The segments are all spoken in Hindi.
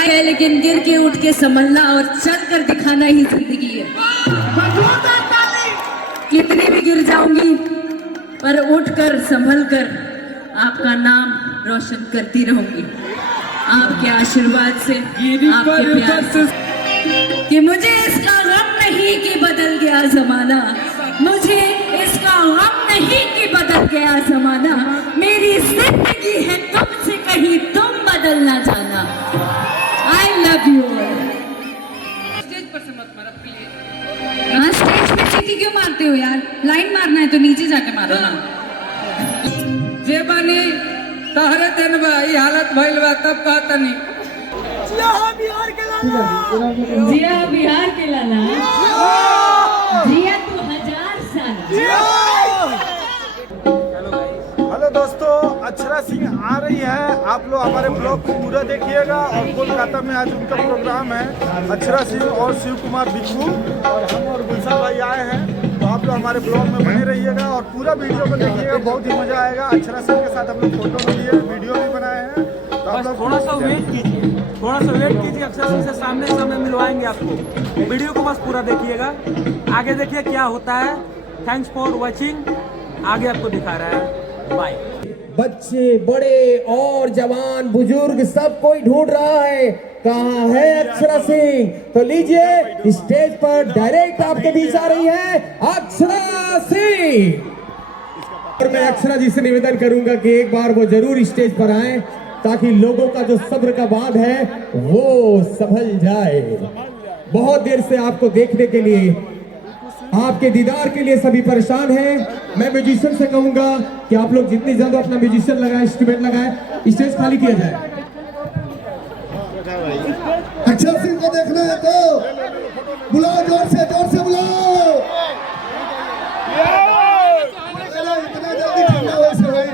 है, लेकिन गिर के उठ के संभलना और चल कर दिखाना ही जिंदगी है। कितनी भी गिर जाऊंगी पर उठकर संभल कर आपका नाम रोशन करती रहूंगी, आपके आशीर्वाद से, आपके प्यार से। कि मुझे इसका गम नहीं कि बदल गया जमाना, मुझे इसका गम नहीं कि बदल गया जमाना, मेरी जिंदगी है तुमसे कहीं तुम बदल ना जाना। I love you. स्टेज पर से मत मारो प्लीज। हाँ, स्टेज पे सीटी क्यों मारते हो यार? लाइन मारना है तो नीचे जाके मारो ना। जे बानी तहरे दिन बा ई हालत भइल बा तब कहता नहीं जिया बिहार के लाला, जिया तू 1000 साल। हेलो दोस्तों, अक्षरा सिंह आ रही है। आप लोग हमारे ब्लॉग को पूरा देखिएगा। और कोलकाता में आज उनका प्रोग्राम है, अक्षरा सिंह और शिव कुमार बिक्कू, और हम और गुलशन भाई आए हैं। तो आप लोग हमारे ब्लॉग में बने रहिएगा और पूरा वीडियो को देखिएगा, बहुत ही मजा आएगा। अक्षरा सिंह के साथ हम लोग फोटो भी लिए, वीडियो भी बनाए हैं। तो आप लोग थोड़ा सा वेट कीजिए, अक्षरा सिंह से सामने सामने मिलवाएंगे आपको। वीडियो को बस पूरा देखिएगा, आगे देखिए क्या होता है। थैंक्स फॉर वॉचिंग, आगे आपको दिखा रहा है। बाय। बच्चे बड़े और जवान बुजुर्ग सब कोई ढूंढ रहा है कहाँ है अक्षरा सिंह। तो लीजिए स्टेज पर डायरेक्ट आपके बीच आ रही है अक्षरा सिंह। और मैं अक्षरा जी से निवेदन करूंगा कि एक बार वो जरूर स्टेज पर आए, ताकि लोगों का जो सब्र का बांध है वो संभल जाए। बहुत देर से आपको देखने के लिए, आपके दीदार के लिए सभी परेशान हैं। मैं म्यूजिशियन से कहूंगा कि आप लोग जितनी जल्द अपना म्यूजिशियन लगाए, इंस्ट्रूमेंट लगाए, स्टेज खाली किया जाए। अक्षरा सिंह को देखना है तो बुलाओ, जोर से बुलाओ। इतना जल्दी ठंडा वैसे भाई,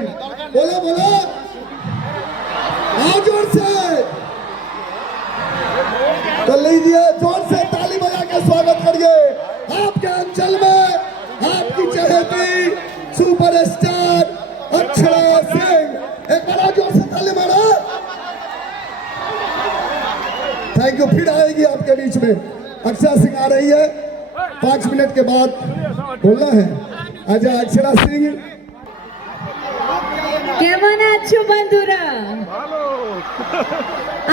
बोलो आओ जोर से। तो लीजिए जोर से ताली बजा के स्वागत करिए आपके अंचल में आपकी चहेती सुपरस्टार अक्षरा सिंह। एक बार जोर से ताली मारो। Thank you. फिर आएगी आपके बीच में अक्षरा सिंह आ रही है। 5 मिनट के बाद बोलना है। आजा अक्षरा सिंह। কেমন আছো বন্ধুরা?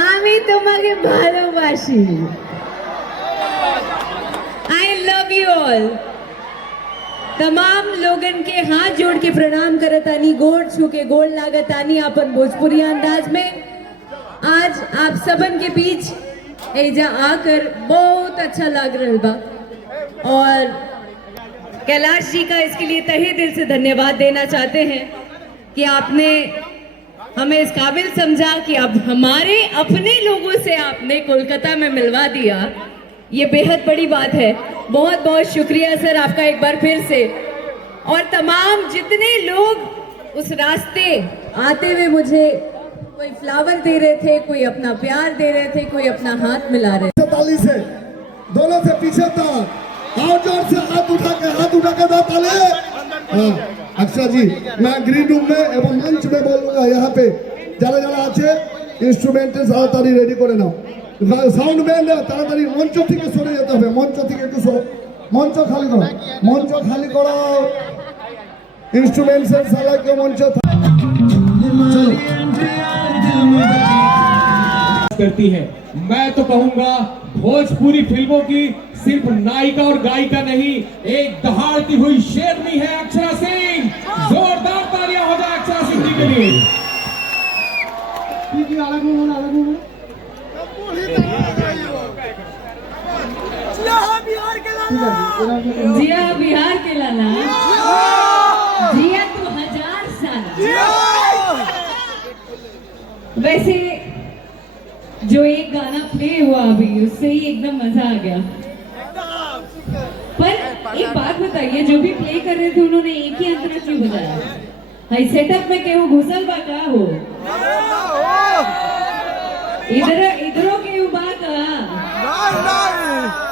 আমি তোমাকে ভালোবাসি। I love you all. तमाम लोगन के हाथ जोड़ के प्रणाम करतानी, गोड़ छू के गोड़ लागतानी अपन भोजपुरी अंदाज में। आज आप सबन के बीच एजा आकर बहुत अच्छा लग रहा बा और कैलाश जी का इसके लिए तहे दिल से धन्यवाद देना चाहते हैं कि आपने हमें इस काबिल समझा कि अब हमारे अपने लोगों से आपने कोलकाता में मिलवा दिया। ये बेहद बड़ी बात है। बहुत बहुत शुक्रिया सर आपका एक बार फिर से। और तमाम जितने लोग उस रास्ते आते हुए मुझे कोई फ्लावर दे रहे थे, कोई अपना प्यार दे रहे थे, कोई अपना हाथ मिला रहे थे। ताली से दोनों से पीछे तक आओ, जोर से हाथ उठा के दो ताली। हाँ अक्षरा जी, मैं ग्रीन रूम में एवं मंच में बोलूंगा। यहाँ पे যারা আছে ইনস্ট্রুমেন্টের তাড়াতাড়ি রেডি করে নাও। সাউন্ড ম্যান তাড়াতাড়ি মঞ্চ থেকে সরে যেতে হবে। মঞ্চ থেকে একটু মঞ্চ খালি করো, মঞ্চ খালি করো। ইনস্ট্রুমেন্টের সবাইকে মঞ্চ करती है। मैं तो कहूंगा भोजपुरी फिल्मों की सिर्फ नायिका और गायिका नहीं, एक दहाड़ती हुई शेरनी है अक्षरा सिंह। जोरदार तालियां हो जाए अक्षरा सिंह जी के लिए। जिया बिहार के लाला, जिया तू 1000 साल। वैसे जो एक गाना प्ले हुआ अभी, उससे ही एकदम मजा आ गया। पर एक बात बताइए, जो भी प्ले कर रहे थे उन्होंने एक ही अंतरा क्यों बजाया? भाई सेटअप में केहू घुसल बा का हो? इधरों केहू बा का?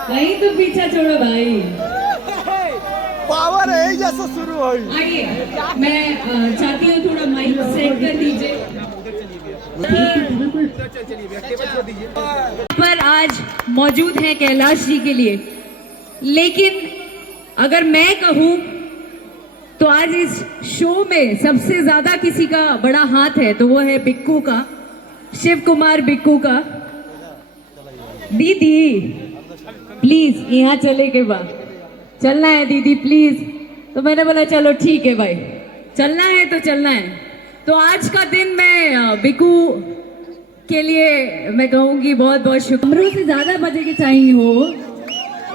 कहीं तो पीछा छोड़ो भाई। पावर है जैसा शुरू हुई। आइए, मैं चाहती हूँ थोड़ा माइक सेट कर दीजिए। पर आज मौजूद हैं कैलाश जी के लिए, लेकिन अगर मैं कहूं तो आज इस शो में सबसे ज्यादा किसी का बड़ा हाथ है तो वो है बिक्कू का, शिव कुमार बिक्कू का। दीदी प्लीज यहाँ चले के बाद चलना है दीदी प्लीज, तो मैंने बोला चलो ठीक है भाई, चलना है तो चलना है। तो आज का दिन मैं बिक्कू के लिए मैं कहूंगी बहुत बहुत शुक्रिया। से ज्यादा बजे के चाहिए हो,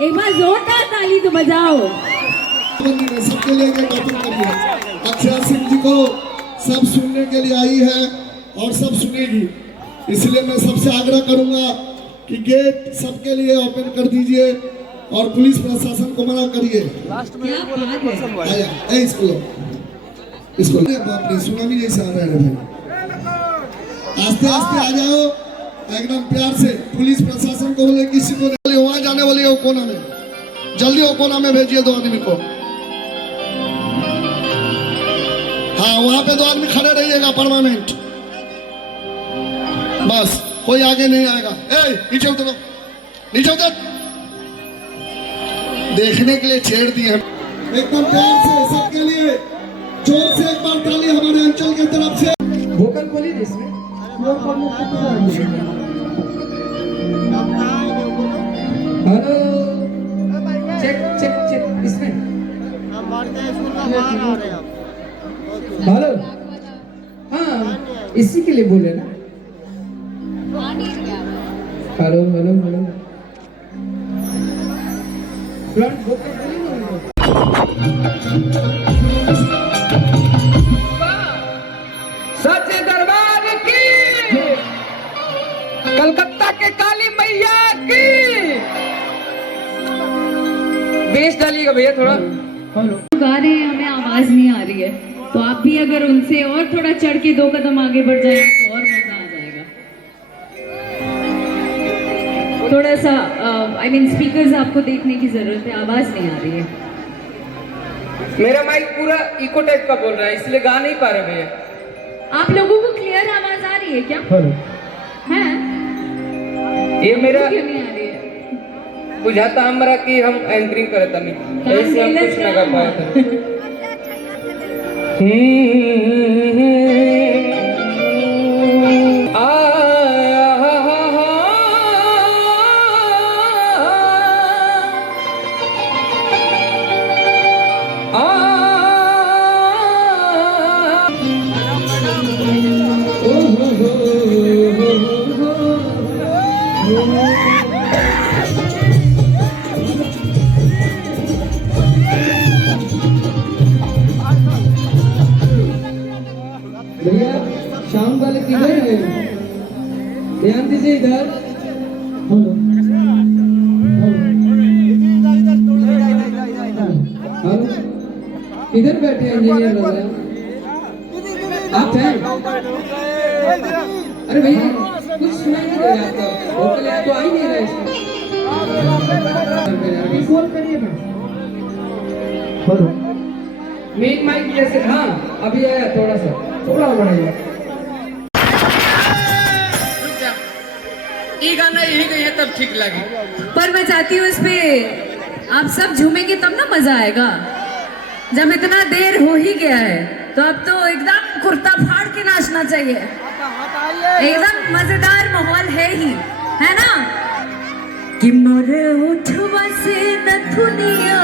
एक बार जोरदार ताली तो बजाओ। सबके लिए बातें करिए। अक्षरा सिंह जी को सब सुनने के लिए आई है और सब सुनेगी, इसलिए मैं सबसे आग्रह करूंगा कि गेट सबके लिए ओपन कर दीजिए और पुलिस प्रशासन को मना करिए। इसको बाप रे सुनामी जैसे आ रहा है भाई, आस्ते आस्ते आ जाओ एकदम प्यार से। पुलिस प्रशासन को बोले किसी को वहां जाने वाली है वो कोना में, जल्दी वो कोना में भेजिए 2 आदमी को। हाँ वहां पे 2 आदमी खड़े रहिएगा परमानेंट, बस कोई आगे नहीं आएगा। नीचे उतरो, नीचे उतर। देखने के लिए छेड़ दिए एकदम प्यार से सबके लिए। जोर से एक बार ताली हमारे अंचल की तरफ से। वोकल बोली इसमें हेलो चेक चेक चेक इसमें हेलो, हाँ इसी के लिए बोले ना। Hello hello hello front vocal बोली ना। सच्चे दरबार की, कलकत्ता के काली मैया की। बेस डालिएगा भैया थोड़ा। गा रहे हैं, हमें आवाज नहीं आ रही है, तो आप भी अगर उनसे और थोड़ा चढ़ के 2 कदम आगे बढ़ जाएंगे तो और मजा आ जाएगा। थोड़ा सा आई मीन स्पीकर्स आपको देखने की जरूरत है, आवाज नहीं आ रही है। मेरा माइक पूरा इको टाइप का बोल रहा है, इसलिए गा नहीं पा रहे भैया। आप लोगों को क्लियर आवाज आ रही है क्या? है? ये मेरा क्यों नहीं आ रही है? बुझाता हमारा कि हम एंकरिंग करता नहीं, ऐसे हम कुछ ना गा पाए थे। भैया शाम वाले किधर है? ध्यान दीजिए इधर। हेलो किधर बैठे हैं इंजीनियर वगैरह? आप हैं? अरे भैया कुछ सुनाई नहीं दे रहा आपका, वोकल तो आ ही नहीं रहा इसमें। फोन करिए ना। हेलो मेन माइक जैसे, हाँ अभी आया, थोड़ा बढ़ाइए। ये गाना यही गई है तब ठीक लगी, पर मैं चाहती हूँ इस पे आप सब झूमेंगे तब ना मजा आएगा। जब इतना देर हो ही गया है तो अब तो एकदम कुर्ता फाड़ के नाचना चाहिए, एकदम मजेदार माहौल है ही, है ना? कि मोरे उठवा से नथुनिया,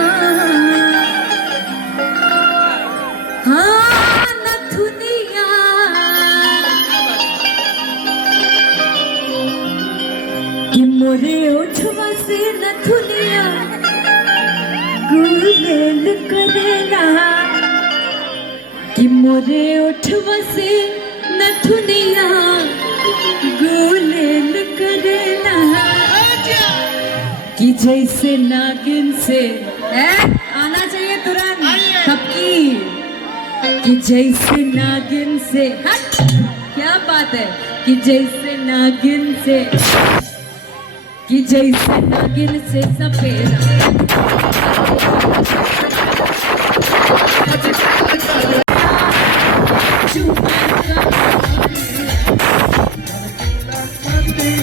हाँ नथुनिया, कि मोरे उठवा से नथुनिया गुलेल करेला, कि मोरे उठवा से नथुनिया गुलेल करेला, कि जैसे नागिन से आना चाहिए तुरंत सबकी, कि जैसे नागिन से, हट क्या बात है, कि जैसे नागिन से, कि जैसे नागिन से सपेरा क्या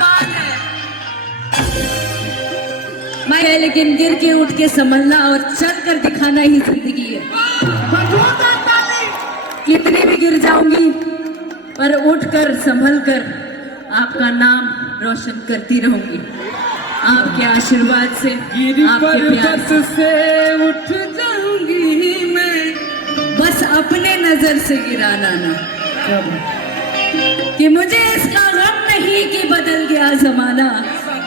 बात है। मैं लेकिन गिर के उठ के संभलना और चल कर दिखाना ही जिंदगी है। कितनी भी गिर जाऊंगी पर उठ कर संभल कर आपका नाम रोशन करती रहूंगी। आपके आशीर्वाद से, आपके प्यार से उठ जाऊंगी मैं, बस अपने नजर से गिराना ना कि मुझे इसका गम नहीं कि बदल गया जमाना,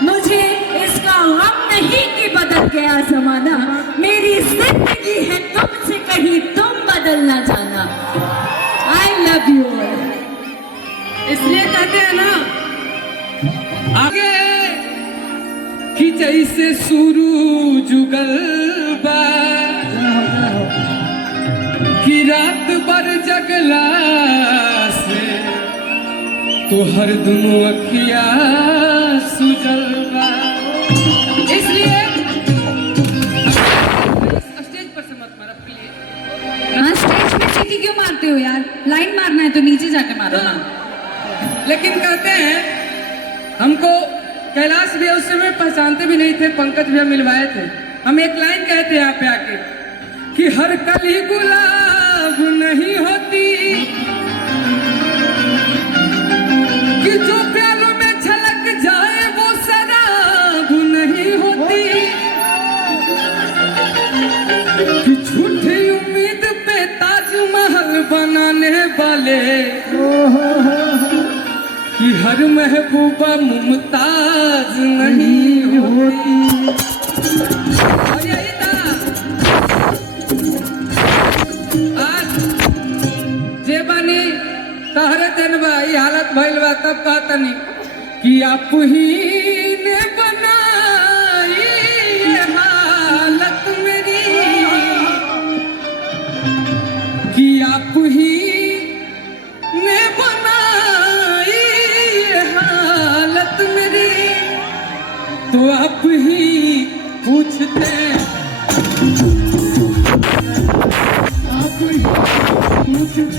मुझे इसका गम नहीं कि बदल गया जमाना। मेरी जिंदगी है तुमसे कहीं तुम बदल ना जाना। I love you all. इसलिए कहते हैं ना आगे कि जैसे सूरज उगल बा कि रात भर जगला से तो हर दुनों अखिया सुजल बा। इसलिए स्टेज पर से मत मार प्लीज। हाँ, स्टेज पे चीटी क्यों मारते हो यार? लाइन मारना है तो नीचे जाके मारो ना। लेकिन कहते हैं हमको कैलाश भी उस समय पहचानते भी नहीं थे, पंकज भी मिलवाए थे। हम एक लाइन कहते हैं यहाँ पे आके कि हर कली गुलाब नहीं होती, कि जो प्यालों में छलक जाए वो शराब नहीं होती, कि झूठी उम्मीद पे ताजमहल बनाने वाले कि हर महबूबा मुमताज नहीं होती। और यही था आज जे बानी तहरे दिन बा ये हालत भइल बा, तब कहतनी कि आप ही ने बनाई ये हालत मेरी, कि आप ही ने बनाई ये हालत मेरी, तो आप ही पूछते आप ही पूछते